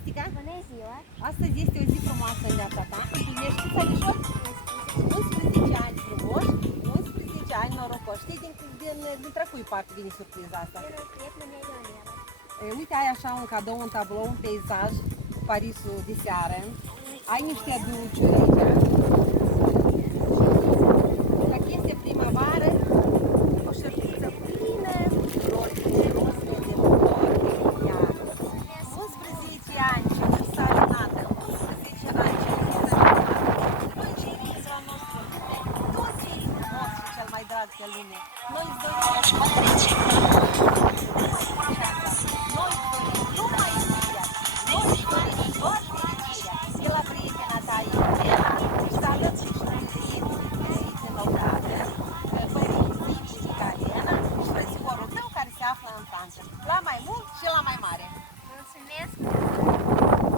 Stica? Bună ziua! Astăzi este o zi frumoasă în viața ta. Împlinești câți anișori? 11 ani frumoși, 11 ani norocoși. Știi dintre cui parte vine surpriza asta? Eu îl prieten meu Leonela. Uite, ai așa un cadou, un tablou, un peisaj, Parisul de seară. Ai niște dulciuri aici.